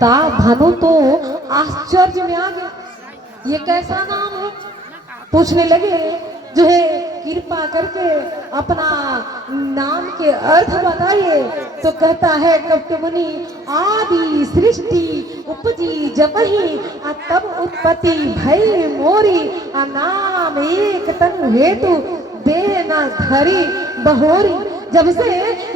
ता भानु तो आश्चर्य में आ गया, ये कैसा नाम है। पूछने लगे जो है कृपा करके अपना नाम के अर्थ बताइए। तो कहता है कपट मुनि आदि सृष्टि उपजी जपही तब उत्पत्ति भई मोरी नाम एक तन हेतु दे न धरी बहोरी। जब से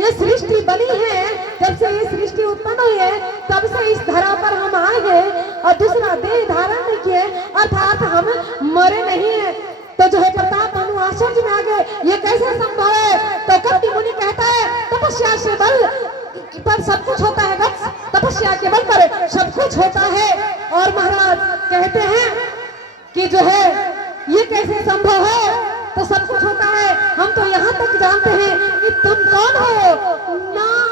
ये सृष्टि बनी है, जब से ये सृष्टि उत्पन्न हुई है, तब से इस धरा पर हम आए हैं और दूसरा देह धारण नहीं किए, अर्थात हम मरे नहीं है। तो जो है प्रताप भानु आश्चर्य में आ गए, ये कैसे संभव है। तो कपट मुनि कहता है तपस्या से बल पर सब कुछ होता है, बस तपस्या के बल पर सब कुछ होता है। और महाराज कहते हैं कि जो है ये कैसे संभव है। तो सब कुछ होता है, हम तो यहाँ तक जानते हैं कि तुम कौन हो। नाम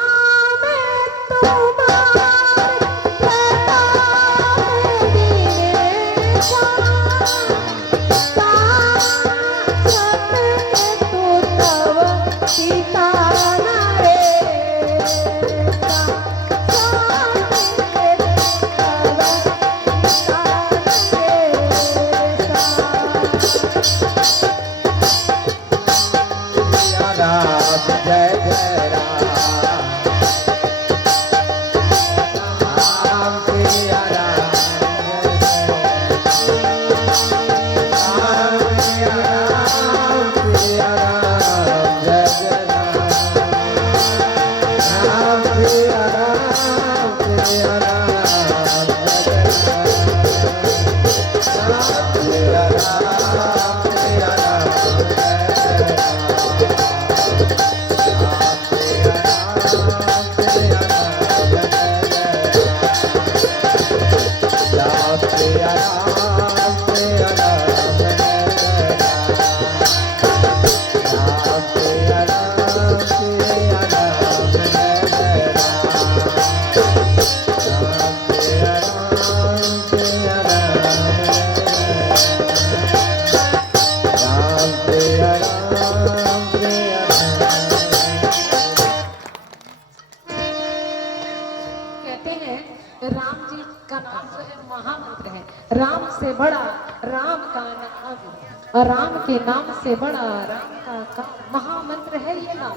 तुम्हारा राम जी का नाम जो है महामंत्र है। राम से बड़ा राम का नाम और राम के नाम से बड़ा राम का महामंत्र है ये नाम।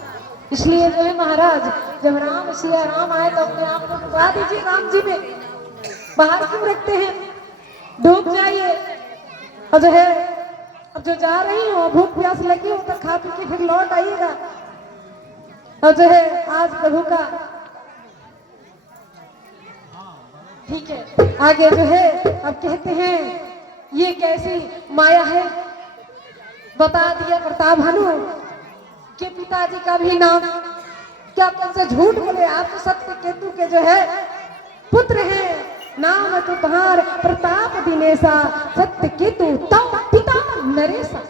इसलिए जो है महाराज जब राम सिया राम आए तो अपने आप को डुबा दीजिए राम जी में, बाहर क्यों रखते हैं, डूब जाइए। और जो है अब जो जा रही हो भूख प्यास लगी हो तो खा पी के फिर लौट आइएगा। और जो है आज प्रभु का ठीक है आगे जो है अब कहते हैं ये कैसी माया है। बता दिया प्रताप भानु के पिताजी का भी नाम, क्या तुमसे झूठ बोले, आप तो सत्य केतु के जो है पुत्र हैं। नाम तो तुम्हार प्रताप दिनेशा सत्य केतु तब पिता नरेशा।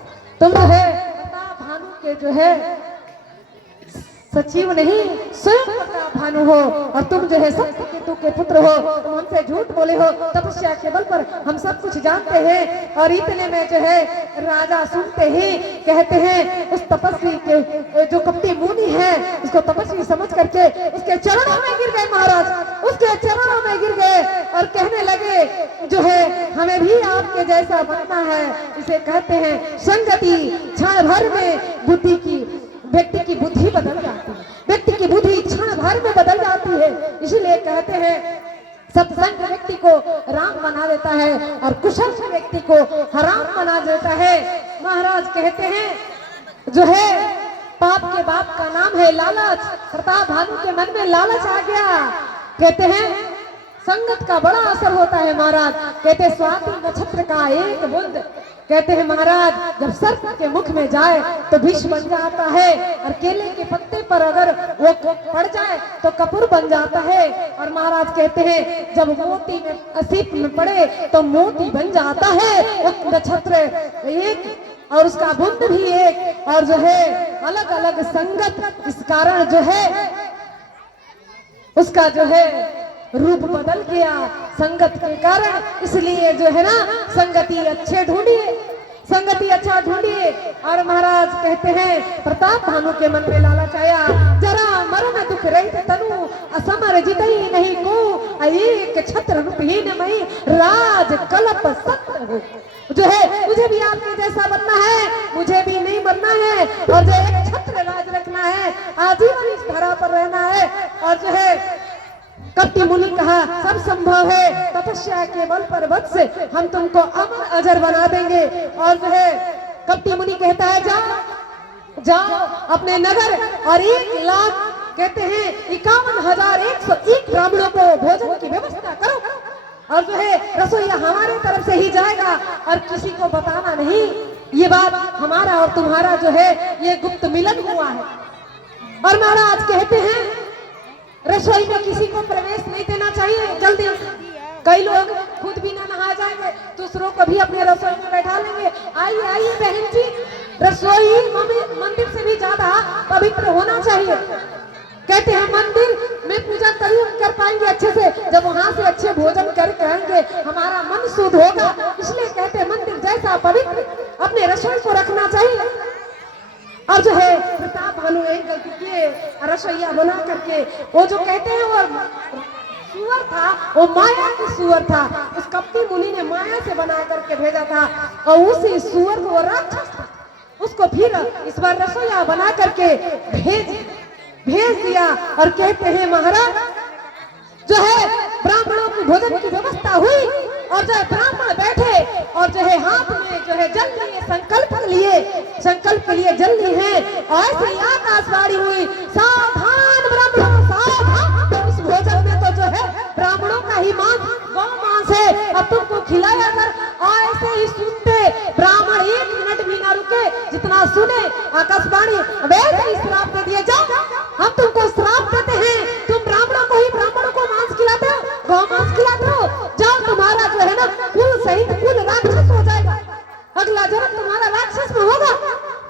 तुम जो है प्रताप भानु के जो है सचिव नहीं स्वयं प्रताप भानु हो और तुम जो है सत्य केतु के पुत्र हो। तुम हमसे झूठ बोले हो, तपस्या के बल पर हम सब कुछ जानते हैं। और इतने में जो है राजा सुनते ही कहते हैं उस तपस्वी के जो कपटी मुनि है उसको तपस्वी समझ करके उसके चरणों में गिर गए महाराज, उसके चरणों में गिर गए और कहने लगे जो है हमें भी आपके जैसा बनना है। इसे कहते हैं संगति, क्षण भर में बुद्धि की व्यक्ति की बुद्धि बदल जाती है, व्यक्ति की बुद्धि क्षण भर में बदल जाती है। इसलिए कहते हैं सत्संग व्यक्ति को राम बना देता है और कुशल व्यक्ति को हराम बना देता है। महाराज कहते हैं जो है पाप के बाप का नाम है लालच। प्रताप भानु के मन में लालच आ गया। कहते हैं संगत का बड़ा असर होता है महाराज। कहते स्वाति नक्षत्र का एक बूंद कहते हैं महाराज जब सर्प के मुख में जाए तो विष बन जाता है और केले के पत्ते पर अगर वो पड़ जाए तो कपूर बन जाता है। और महाराज कहते हैं जब मोती में सीप में पड़े तो मोती बन जाता है। वो नक्षत्र एक और उसका बूंद भी एक और जो है अलग अलग संगत, इस कारण जो है उसका जो है रूप बदल गया संगत के कारण। इसलिए जो है ना संगति अच्छे ढूंढिए। संगति अच्छा ढूंढिए। और महाराज कहते हैं प्रताप भानु के मन में लालच आया, जरा मरण दुख रहित तनु असमर जितई नहीं को, एक छत्र रूपहीन मई राज कलप सत्य हो। जो है मुझे भी आपके जैसा बनना है, मुझे भी नहीं मरना है, और जो एक छत्र राज रखना है, आजीवन इस धरा पर रहना है। और जो है कपटी मुनि कहा सब संभव है, तपस्या के बल पर वत्स हम तुमको अमर अजर बना देंगे। और जो है कपटी मुनि कहता है जाओ जाओ अपने नगर और 1,00,000 कहते हैं 51,101 ब्राह्मणों को भोजन की व्यवस्था करो। और जो है रसोईया हमारे तरफ से ही जाएगा और किसी को बताना नहीं। ये बात हमारा और तुम्हारा जो है ये गुप्त मिलन हुआ है। और महाराज कहते हैं रसोई में किसी को प्रवेश नहीं देना चाहिए जल्दी। कई लोग खुद भी ना नहा जाएंगे, दूसरों को भी अपने रसोई में बैठा लेंगे। आइए आइए बहन जी, रसोई मंदिर से भी ज्यादा पवित्र होना चाहिए। कहते हैं मंदिर में पूजा तभी हम कर पाएंगे अच्छे से जब वहां से अच्छे भोजन करके आएंगे, हमारा मन शुद्ध होगा। इसलिए कहते हैं मंदिर जैसा पवित्र अपने रसोई को रखना चाहिए। और जो है प्रताप भानु एक गलती किए, रसोईया बना करके वो जो कहते हैं वो सुअर था, वो माया की सुअर था। उस कपटी मुनि ने माया से बना करके भेजा था और उसी सुअर को वो राक्षस था, उसको फिर इस बार रसोईया बना करके भेज दिया। और कहते हैं महाराज जो है ब्राह्मणों की भोजन की व्यवस्था हुई और जो है ब्राह्मण बैठे और जो है हाथ में जो है जल लिए, संकल्प के लिए जल ली है। और ऐसे ही आकाशवाणी हुई, सावधान ब्राह्मणों सावधान, इस भोजन में तो जो है ब्राह्मणों का ही मांस गौ मांस है, अब तुमको खिलाया कर। और ऐसे ही सुनते ब्राह्मण 1 मिनट भी ना रुके, जितना सुने आकाशवाणी वैसे ही श्राप दे दिए, जाओ हम तुमको श्राप देते हैं, तुम ब्राह्मणों को ही ब्राह्मणों को मांस खिलाते हो, गौ मांस खिलाते हो, जाओ तुम्हारा जो है ना कुल सहित कुल राक्षस हो जाएगा, अगला जन्म तुम्हारा राक्षस में होगा।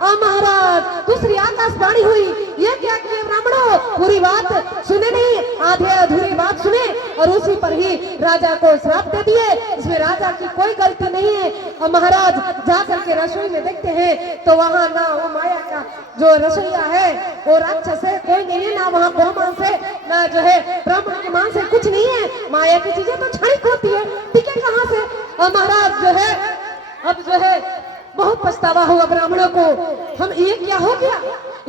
और महाराज दूसरी आकाशवाणी हुई, ये क्या किए ब्राह्मणों, पूरी बात सुने नहीं, आधे अधूरी बात सुने और उसी पर ही राजा को श्राप दे दिए। इसमें राजा की कोई गलती नहीं है। और महाराज जा करके रसोई में देखते हैं तो वहां ना वो माया का जो रसोईया है वो राक्षस है, कोई नहीं है, ना वहाँ गौ मांस है, ना जो है ब्राह्मण के मांस है, कुछ नहीं है। माया की चीजें तो क्षणिक होती है, टिके कहाँ से। और महाराज जो है अब जो है बहुत पछतावा हुआ ब्राह्मणों को, हम ये क्या हो गया,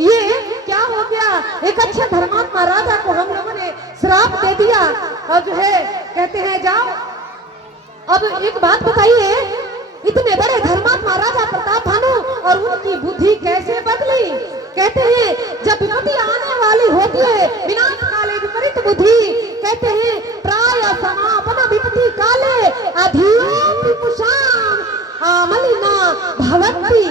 ये क्या हो गया, एक अच्छे धर्मात्मा राजा को हम लोगों ने श्राप दे दिया। और जो है कहते हैं जाओ, अब एक बात बताइए, इतने बड़े धर्मात्मा राजा प्रताप भानु और उनकी बुद्धि कैसे बदली। कहते हैं जब विपत्ति आने वाली होती है, विनाश काले विपरीत बुद्धि, कहते हैं प्राय समापन विपत्ति काले अधियो विपुषाम मलिना भवंती।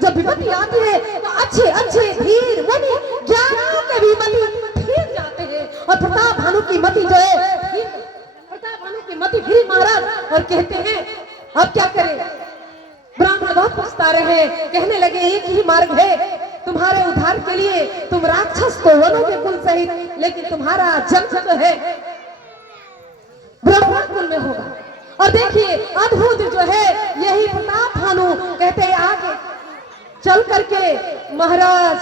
जब विपत्ति आती है तो अच्छे अच्छे धीर मुनि ज्ञानियों के भी मति फिर जाते हैं। और प्रताप भानु की मति जो है, प्रताप भानु की मति फिर महाराज। और कहते हैं अब क्या करें, ब्राह्मण बहुत पछता रहे हैं, कहने लगे एक ही मार्ग है तुम्हारे उद्धार के लिए, तुम राक्षस को वनोगे कुल सहित, लेकिन तुम्हारा जन्म जो है ब्राह्मण कुल में होगा। और देखिए अद्भुत जो है यही प्रताप भानु कहते हैं आगे चल करके महाराज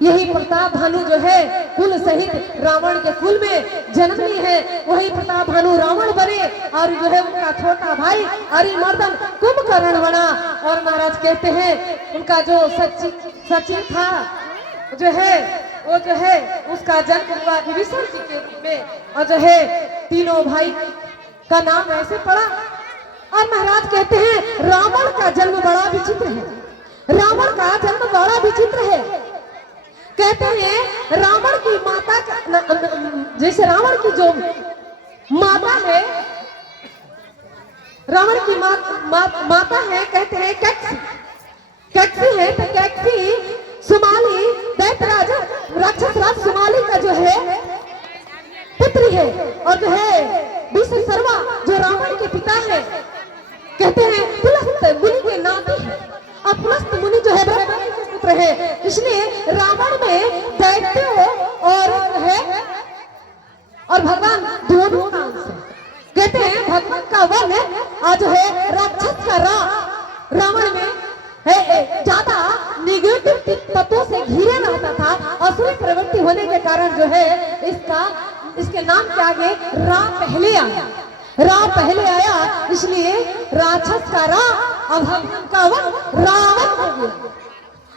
यही प्रताप भानु जो है कुल सहित रावण के कुल में जन्म ली है। वही प्रताप भानु रावण बने और जो है उनका छोटा भाई अरिमर्दन कुंभकर्ण बना। और महाराज कहते हैं उनका जो सचिव था जो है वो जो है उसका जन्म हुआ विभीषण जी के रूप में। और जो है तीनों भाई का नाम ऐसे पड़ा। और महाराज कहते हैं रावण का जन्म बड़ा विचित्र है, रावण का जन्म बड़ा विचित्र है। कहते हैं रावण की माता का, जैसे रावण की जो माता है, रावण की माता है कहते हैं कैक्सी है, तो कैक्सी सुमाली दैत्यराज राक्षस राज सुमाली का जो है पुत्री है। और जो है विष्णु सर्वा जो रावण के पिता है, कहते हैं पुलस्त मुनि के नाती है। और पुलस्त मुनि जो है ब्रह्मा के पुत्र है, इसलिए रावण में दैत्यों और है और भगवान दोनों का अंश है। कहते हैं भगवान का वन है और जो है राक्षस का रावण में ज्यादा निगेटिव तत्वों से घिरे रहता था। असुरी प्रवृत्ति होने के कारण जो है इसके नाम के आगे रा पहले आया, रा पहले आया, इसलिए राक्षस का रा अब का रावण हो गया,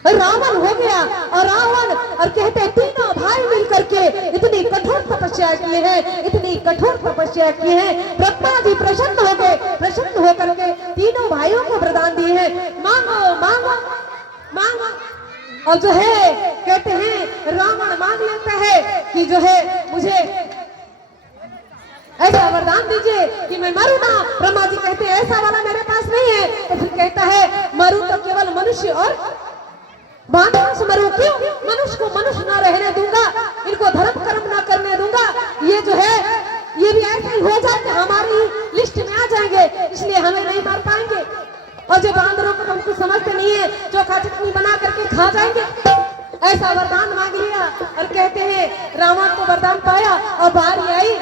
रावण हो गया। और रावण और कहते तीनों भाई मिलकर के इतनी कठोर तपस्या की है, इतनी कठोर तपस्या की है। ब्रह्मा जी प्रसन्न हो गए, प्रसन्न होकर के तीनों भाइयों को वरदान दिए हैं, मांगो मांगो मांगो। और जो है कहते हैं रावण मांग लेता है कि जो है मुझे ऐसा वरदान दीजिए कि मैं मरूं ना। ब्रह्मा जी कहते हैं ऐसा वाला मेरे पास नहीं है। तो फिर कहता है मरूं तो केवल मनुष्य और मानस मरूं, क्यों? मनुष्य को मनुष्य ना रहने दूंगा, इनको धर्म कर्म ना करने दूंगा। ये जो है ये भी ऐसे ही हो जाए कि हमारी लिस्ट में आ जाएंगे, इसलिए हमें नहीं मार पाएंगे। और जो बांदरों को हमको समझते नहीं है, चोखा चटनी बना करके खा जाएंगे। ऐसा वरदान मांग लिया और कहते हैं रावण को वरदान पाया और बारी आई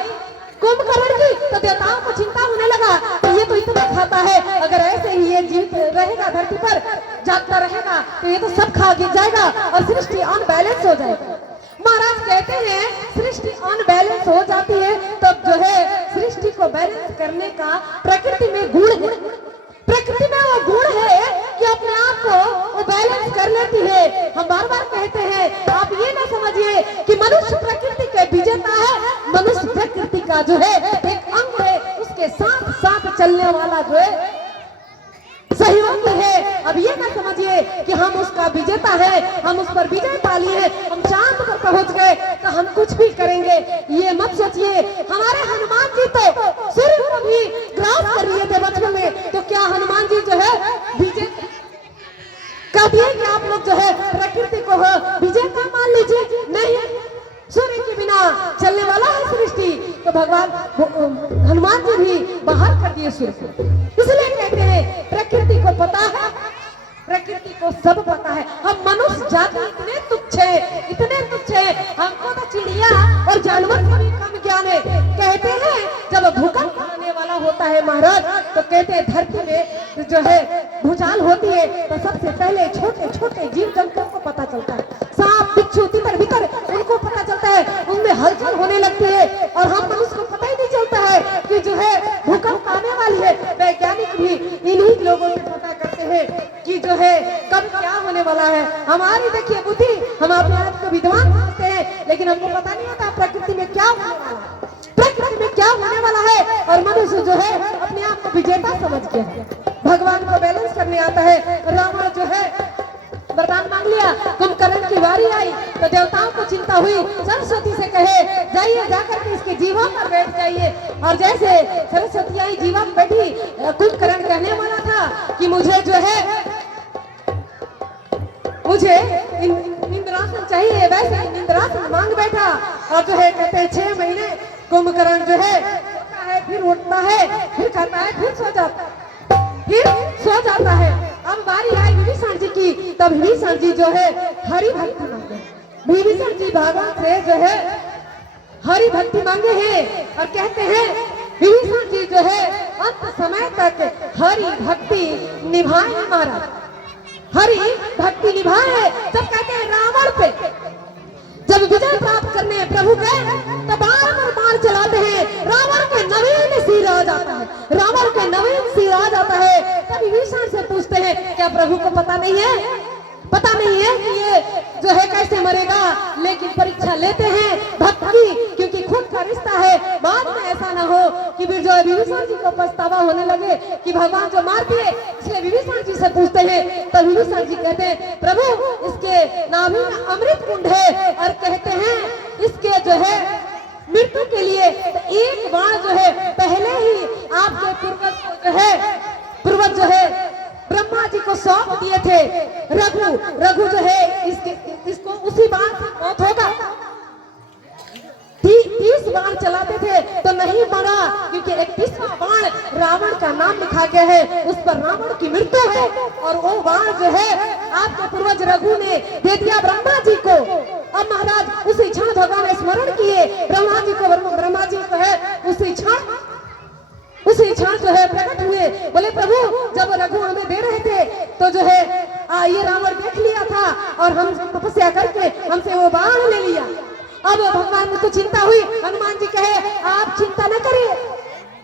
कुंभकर्ण की, तो देवताओं को चिंता होने लगा तो ये तो इतना खाता है, अगर ऐसे ही ये जीवित रहेगा धरती पर जागता रहेगा तो ये तो सब खा गिर जाएगा और सृष्टि अनबैलेंस हो जाएगा। महाराज कहते हैं सृष्टि अनबैलेंस हो जाती है तब जो है सृष्टि को बैलेंस करने का प्रकृति में गुण है, प्रकृति में वो गुण है कि अपने आप को वो बैलेंस कर लेती है। हम बार बार कहते हैं आप ये ना समझिए कि मनुष्य प्रकृति के विजेता है, मनुष्य प्रकृति का जो है एक अंग है, उसके साथ साथ चलने वाला जो है सहयोगी है। अब ये ना समझिए कि हम उसका विजेता है, हम उस पर विजय पा लिए, हम चांद पर पहुंच गए तो हम कुछ भी करेंगे, ये मत सोचिए। हमारे हनुमान जी तो सूर्य को भी ग्रास कर लिए थे बचपन में, तो क्या हनुमान जी जो है विजय कहती है कि आप लोग जो है प्रकृति को विजेता मान लीजिए? नहीं, सूर्य के बिना चलने वाला है सृष्टि, तो भगवान हनुमान जी भी बाहर कर दिए सूर्य को। इसलिए कहते हैं प्रकृति को पता है, प्रकृति को सब पता है। हम मनुष्य जाति इतने तुच्छ है, इतने तुच्छ है, हमको तो चिड़िया और जानवर से भी कम ज्ञान है। कहते हैं जब भूकंप आने वाला होता है महाराज, तो कहते हैं धरती में जो है भूचाल होती है तो सबसे पहले छोटे छोटे जीव जंतुओं को पता चलता है, सांप बिच्छू तितर बितर उनको पता चलता है, उनमें हलचल होने लगती है। और हम मनुष्य को पता ही नहीं चलता है कि जो है भूकंप आने वाली है। वैज्ञानिक भी इन्हीं लोगों से पता करते हैं कि जो है कब क्या होने वाला है। हमारी देखिए बुद्धि, हम अपने आप को विद्वान समझते हैं, लेकिन हमको पता नहीं होता प्रकृति में क्या होने वाला है, प्रकृति में क्या होने वाला है। और मनुष्य जो है अपने आप को विजेता समझ के भगवान को बैलेंस करने आता है। रावण जो है वरदान मांग लिया, कुंभकर्ण की बारी आई तो देवताओं को चिंता हुई, सरस्वती से कहे जाइए जाकर के इसके जीवा पर बैठ जाइए। और जैसे सरस्वती आई जीवा पर बैठी, कुंभकर्ण कहने वाला था कि मुझे जो है मुझे इंद्रासन चाहिए, वैसे इंद्रासन मांग बैठा। और जो है कहते हैं 6 महीने कुंभकर्ण जो है फिर उठता है, फिर खाता है, फिर सो जाता है। अब बारी आई विभीषण जी की, तब विभीषण जी जो है हरि भक्ति मांगे, विभीषण जी भगवान से जो है हरि भक्ति मांगे हैं। और कहते हैं विभीषण जी जो है अंत समय तक हरि भक्ति निभाए महाराज, हरि भक्ति निभाए। जब कहते हैं रावण पे जब विजय प्राप्त करने प्रभु गए तो बार बार चलाते हैं, रावण के नवीन सिर आ जाता है, रावण के नवीन सिर आ जाता है। तब विभीषण से पूछते हैं क्या प्रभु को पता नहीं है, पता नहीं है कि ये जो है कैसे मरेगा? लेकिन परीक्षा लेते हैं भक्ति, क्योंकि खुद का रिश्ता है। बाद में ऐसा ना हो कि जो विभीषण जी को पछतावा होने लगे कि भगवान जो मार दिए, इसलिए विभीषण जी से पूछते हैं। तब विभीषण जी कहते हैं प्रभु इसके नाभि में अमृत कुंड है, और कहते हैं इसके जो है मृत्यु के लिए एक बाण जो है पहले ही आपके पूर्वज को जो है ब्रह्मा जी को सौंप दिए थे। रघु जो है इसको उसी बाण से मौत होगा। 30 बाण चलाते थे तो नहीं मरा, क्योंकि 31वां बाण रावण का नाम लिखा गया है, उस पर रावण की मृत्यु है। और वो बाण जो है आपके पूर्वज रघु ने दे दिया ब्रह्मा जी को। अब महाराज उसी क्षण भगवान स्मरण किए ब्रह्मा जी को, ब्रह्मा जी को है उसी क्षण जो है प्रकट हुए, बोले प्रभु जब रघु हमें दे रहे थे तो जो है ये रावण देख लिया था और हम तपस्या करके हमसे वो बाण ले लिया। अब भगवान को चिंता हुई, हनुमान जी कहे आप चिंता न करिए,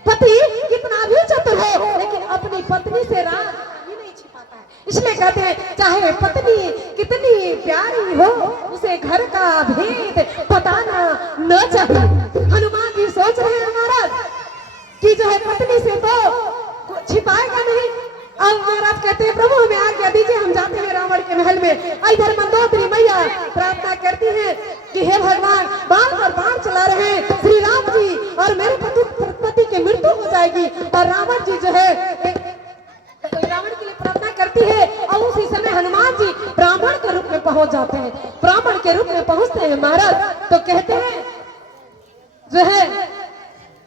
पति कितना भी चतुर हो लेकिन अपनी पत्नी से राज कभी नहीं छिपाता है। इसलिए कहते हैं चाहे पत्नी कितनी प्यारी हो उसे घर का भेद बताना न चाहिए। हनुमान जी सोच रहे हैं महाराज कि जो है पत्नी से तो छिपाएगा नहीं। अब महाराज कहते हैं प्रभु हमें आज्ञा दीजिए, हम जाते हैं रावण के महल में। इधर मंदोदरी मैया प्रार्थना करती है कि हे भगवान बाण पर बाण चला रहे हैं श्री राम जी और मेरे पति की मृत्यु हो जाएगी। और रावण जी जो है रावण के लिए प्रार्थना करती है और उसी समय हनुमान जी ब्राह्मण के रूप में पहुंच जाते हैं। ब्राह्मण के रूप में पहुंचते हैं महाराज तो कहते हैं जो है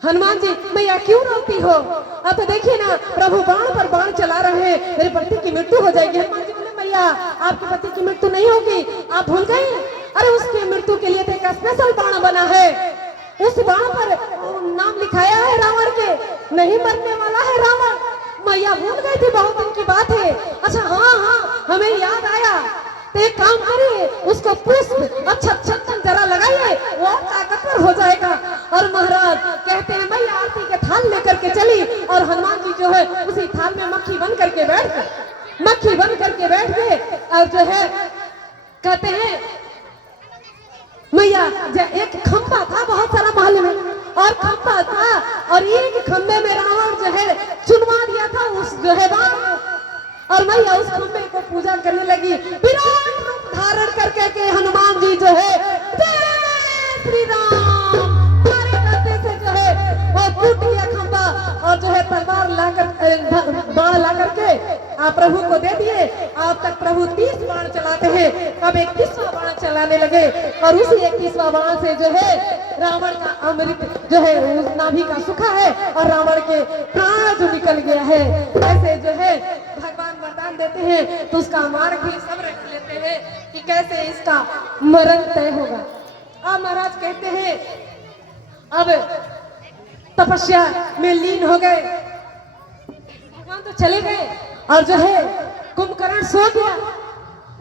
हनुमान जी मैया क्यों रोती हो? अब तो देखिए ना प्रभु बाण पर बाण चला रहे हैं, मेरे पति की मृत्यु हो जाएगी। हनुमान जी बोले मैया आपके पति की मृत्यु नहीं होगी, आप भूल गए? अरे उसकी मृत्यु के लिए तो एक स्पेशल बाण बना है, उस बाण पर नाम लिखाया है रावण के, नहीं मरने वाला है रावण। मैया भूल गई थी, बहुत दिन की बात है। अच्छा हाँ हमें याद आया, तो एक काम करिए उसको पुष्प अच्छा चंदन जरा लगाइए, वो ताकतवर हो जाएगा। और महाराज कहते हैं मैया आरती के थाल लेकर के चली और हनुमान जी जो है उसी थाल में मक्खी बन करके बैठ गए और जो है कहते हैं मैया एक खंबा था बहुत सारा महल में और खंबा था और एक खंबे में रावण जो है चुनवा दिया था उस जो है बाण और मैया उस खंबे को पूजा करने लगी। विराट रूप धारण करके के हनुमान जी जो है जय श्री राम मारे करते से जो है वो टूट गया खंबा और जो है तलवार लाकर बाण ला करके आप प्रभु को दे दिए। अब तक प्रभु 30 बाण चलाते हैं, अब 31वां बाण चलाने लगे और उसी 31वां बाण से जो है रावण का अमृत जो है उस नाभि का सूखा है और रावण के प्राण जो निकल गया है। ऐसे जो है भगवान वरदान देते हैं तो उसका मार्ग भी सब रख लेते हैं कि कैसे इसका मरण तय होगा। अब महाराज कहते हैं अब तपस्या में लीन हो गए, भगवान तो चले गए और जो है कुंभकर्ण सो गया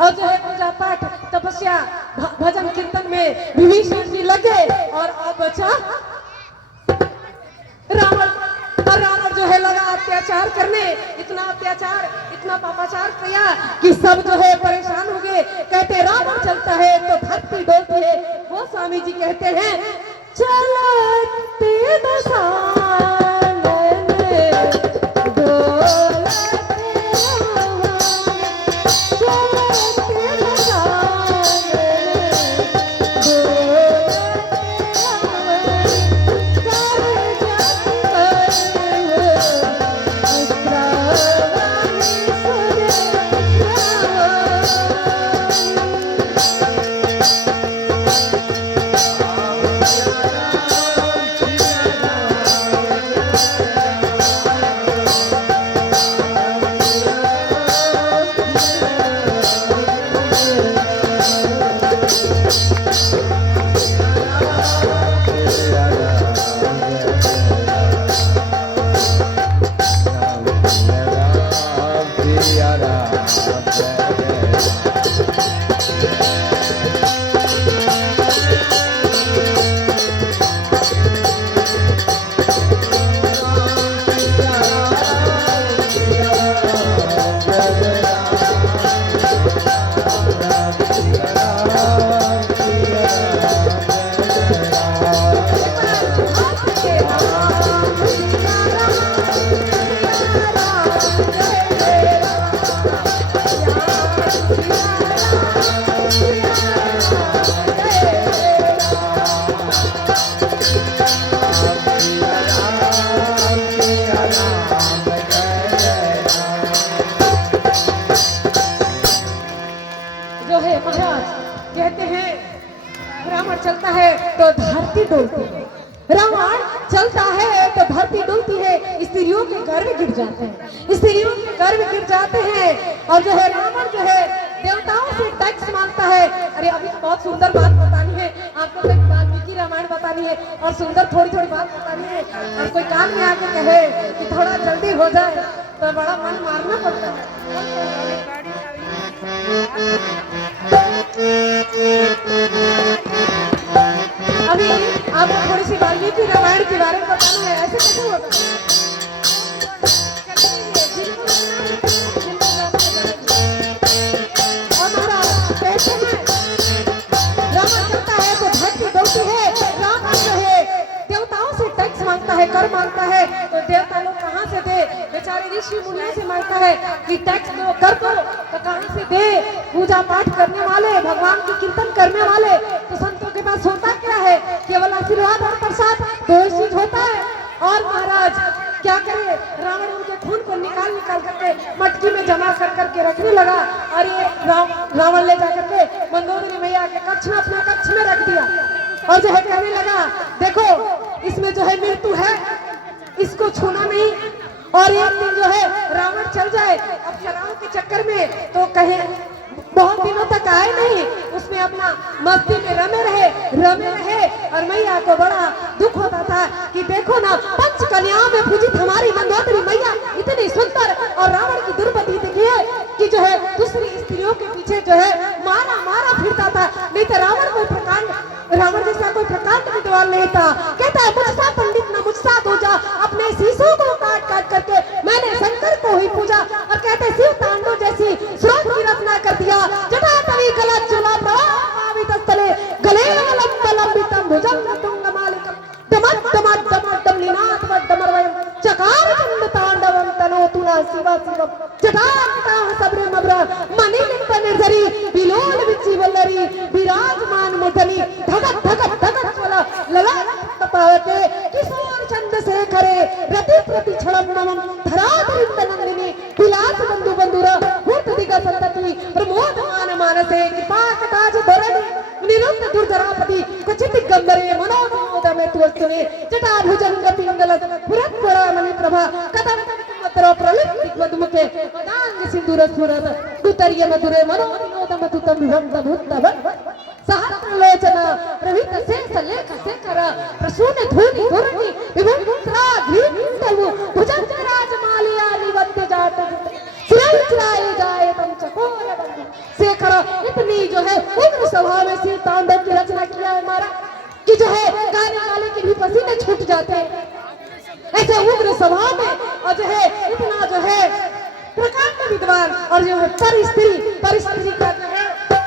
और जो है पूजा पाठ तपस्या भजन कीर्तन में विभीषण जी लगे और अब बचा रावण। और रावण जो है लगा अत्याचार करने, इतना अत्याचार इतना पापाचार किया कि सब जो है परेशान हो गए। कहते रावण चलता है तो धरती डोलती है। वो स्वामी जी कहते हैं चलते दशानन चलता है तो धरती डोलती है, रावण चलता है तो धरती डोलती है, स्त्रियों के गर्भ गिर जाते हैं, स्त्रियों के गर्भ गिर जाते हैं और जो है रावण जो है देवताओं से टैक्स मांगता है। अरे अभी बहुत सुंदर बात बतानी है आपको, तो वाल्मीकि रामायण बतानी है और सुंदर थोड़ी थोड़ी बात बतानी है और कोई कान में आके कहे कि थोड़ा जल्दी हो जाए तो बड़ा मन मारना पड़ता है। अभी आपको थोड़ी सी वाल्मीकि रामायण के बारे में बताना है, ऐसे कैसे होगा? और महाराज कहते हैं रावण चलता है तो धरती डोलती है। रावण जो है देवताओं से टैक्स मांगता है, कर मांगता है, तो देवता लोग कहाँ से दे? बेचारे ऋषि मुनियों से मांगता है कि टैक्स दो, कर दो, तो कहाँ से दे? पूजा पाठ करने वाले, भगवान की कीर्तन करने वाले, तो संतों के पास होता क्या है? केवल आशीर्वाद और प्रसाद, दो ही चीज होता है। और महाराज क्या करे, रावण उनके खून को निकाल निकाल करके मटकी में जमा कर करके रखने लगा, और ये रावण ले जा करके मंदोदरी मैया के कक्ष में, अपने कक्ष में रख दिया, और जो है कहने लगा देखो इसमें जो है मृत्यु है, इसको छूना नहीं। और एक दिन जो है रावण चल जाए अब शराब के चक्कर में, तो कहे बहुत दिनों तक आए नहीं, उसमें अपना मस्ती में रमे रहे। और मैया को बड़ा दुख होता था कि देखो ना, पंच कन्याओं में पूजित हमारी मंदोदरी मैया इतनी सुंदर, और रावण की दुर्गति देखिए कि जो है दूसरी स्त्रियों के पीछे जो है मारा फिरता था। नहीं तो रावण जैसा कोई प्रकांड विद्वान नहीं था। कहता है मुझसा पंडित न मुझसा दूजा, अपने शीशों को काट काट करके मैंने शंकर को ही पूजा। और कहते शिव तांडव जैसी स्रोत की रचना कर दिया, जटा तवी गला चूला प्रवाहितस्थले गले लंबितम भुजंग तुंगमालिकम दमट लीनाथ वड्डमरवयम चकार चंड तांडवम तनोतु न शिव शिवम जटाकटाह सबरे मब्रा मणिलिप्त निर्झरी विलोल विच्ची वल्लरी विराजमान मुधनी धगत धगत धगत वाला ललाट तपावते किशोर चंद से खरे रति प्रति छड़म नमम धराधरित नंदिनी विलास बंधु बंधुरा मूर्त दिगा संतति प्रमोदमान मानसे कृपा कटाज धरणी निरुद्ध दुर्धरापति क्वचित गंधरे मनोमोद में तुवस्तुने जटा भुजंग पिंगल पुरत पुरा मणि प्रभा कदम मत्र प्रलिप्त दिग्वदमुखे मदांग सिंदूर स्फुरत दुतर्य मधुरे मनोविनोद मधुतम विभंग भूतव सहस्रलोचन प्रवित शेष लेख शेखर प्रसून धूनि धूर्णि विभंगुत्रा धीमिंदलु भुजंग राजमालिया निवद्य जात सिराई चिराई जाए तम चकोर बंधु शेखर। इतनी जो है उग्र स्वभाव में शिव तांडव की रचना किया है हमारा कि जो है गाने वाले के भी पसीने छूट जाते हैं, ऐसे उग्र स्वभाव में। और जो है इतना जो है प्रकांड विद्वान, और जो है परिस्थिति का जो है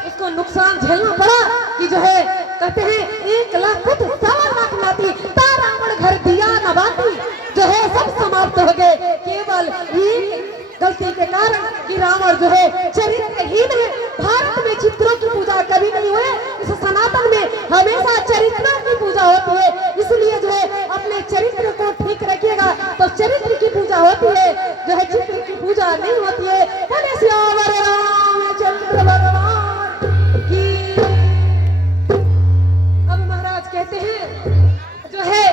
इसको नुकसान झेलना पड़ा कि जो है कहते हैं 1 लाख फुट 1.25 लाख नाती तारावण घर दिया नबाती, जो है सब समाप्त हो गए केवल एक गलती के कारण कि रावण जो है चरित्रहीन है। भारत में चित्रों की पूजा कभी नहीं हुई, इस सनातन में हमेशा चरित्रों की पूजा होती है। इसलिए जो है अपने चरित्र को ठीक रखिएगा तो चरित्र की पूजा होती है, जो है चित्र की पूजा नहीं होती है। बोले श्यावर रामचंद्र भगवान की। अब महाराज कहते हैं जो है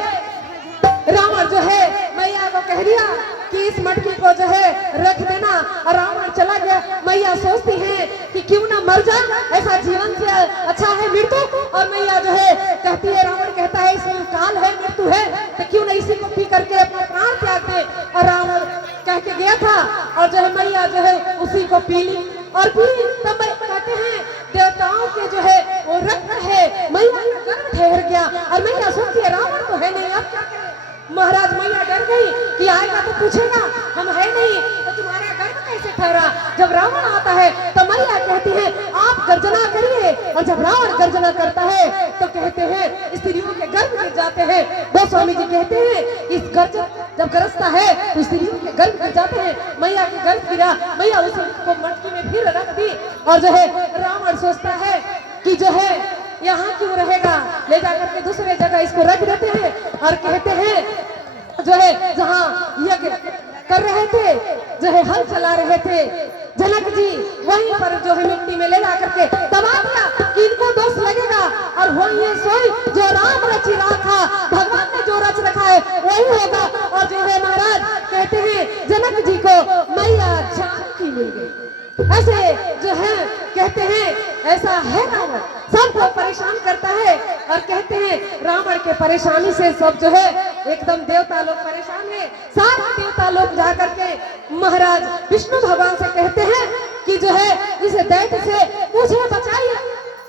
रावण जो है मैया को कह दिया कि इस मटकी को जो है रख देना, और रावण चला गया। मैया सोचती है कि क्यों ना मर जाए, ऐसा जीवन से अच्छा है मृत्यु। और मैया जो है कहती है, रावण कहता है इसमें काल है, मृत्यु है, तो क्यों ना इसी को पी करके अपना प्राण त्याग दे। और रावण कह के गया था, और जो है मैया जो है उसी को पी ली। और फिर तब कहते हैं देवताओं के जो है वो रक्त है, मैया का गर्भ ठहर गया। और मैया सोचती है रावण तो है नहीं, अब क्या करें। महाराज मैया डर गई कि आएगा तो पूछेगा हम है नहीं, तो तुम्हारा गर्भ कैसे ठहरा। जब रावण आता है तो मैया कहती है आप गर्जना करिए, और जब रावण गर्जना करता है तो कहते हैं स्त्रियों के गर्भ गिर जाते हैं। गोस्वामी जी कहते हैं इस गर्ज जब गरजता है तो स्त्रियों के गर्भ गिर जाते हैं। मैया के गर्भ गिरा, मैया उसको मटकी में फिर रख दी। और जो है रावण सोचता है कि जो है यहाँ क्यों रहेगा, ले जाकर के दूसरे जगह इसको रख देते हैं। और कहते हैं जो है जहाँ यज्ञ कर रहे थे, जो है हल चला रहे थे जनक जी, वहीं पर जो है मिट्टी में ले जा करके दबा दिया कि इनको दोष लगेगा। और वही है सोई जो राम रच रखा, भगवान ने जो रच रखा है वही होगा। और जो है महाराज कहते हैं जनक जी को मैया जानकी मिल गई। ऐसे जो है कहते हैं ऐसा है रावण, सबको परेशान करता है। और कहते हैं रावण के परेशानी से सब जो है एकदम देवता लोग परेशान है। सारे देवता लोग जाकर के महाराज विष्णु भगवान से कहते हैं कि जो है इस दैत्य से मुझे बचाइए,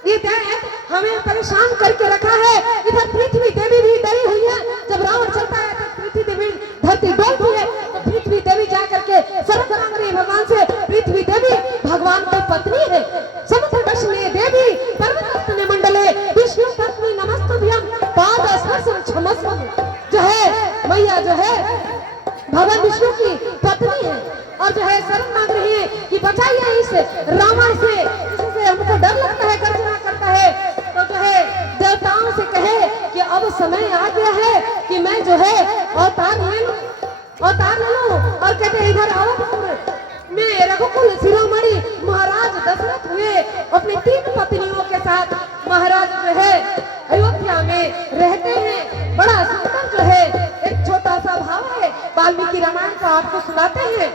ये दैत्य हमें परेशान करके रखा है। इधर पृथ्वी देवी भी डरी हुई है, जब रावण चलता है तो पृथ्वी देवी धरती डोलती है, तो पृथ्वी देवी जा करके शरण मांग रही है भगवान से। पृथ्वी देवी भगवान की पत्नी है, समुद्र वशने देवी पर्वतस्तने मंडले विष्णु पत्नी नमस्तुभ्यम पाद स्पर्शम क्षमस्वम। जो है मैया जो है भगवान विष्णु की पत्नी है और जो है शरण मांग रही है कि बचाइए इस रावण से, इससे हमको डर लगता है, गर्जना करता है। तो जो है देवताओं से कहे कि अब समय आ गया है कि मैं जो है अवतार ले लूं और कहते इधर अवधपुर में रघुकुल शिरोमणि महाराज दशरथ हुए अपनी 3 पत्नियों के साथ महाराज जो है अयोध्या में रहते हैं। बड़ा सुंदर जो है एक छोटा सा भाव है, वाल्मीकि रामायण का आपको सुनाते हैं।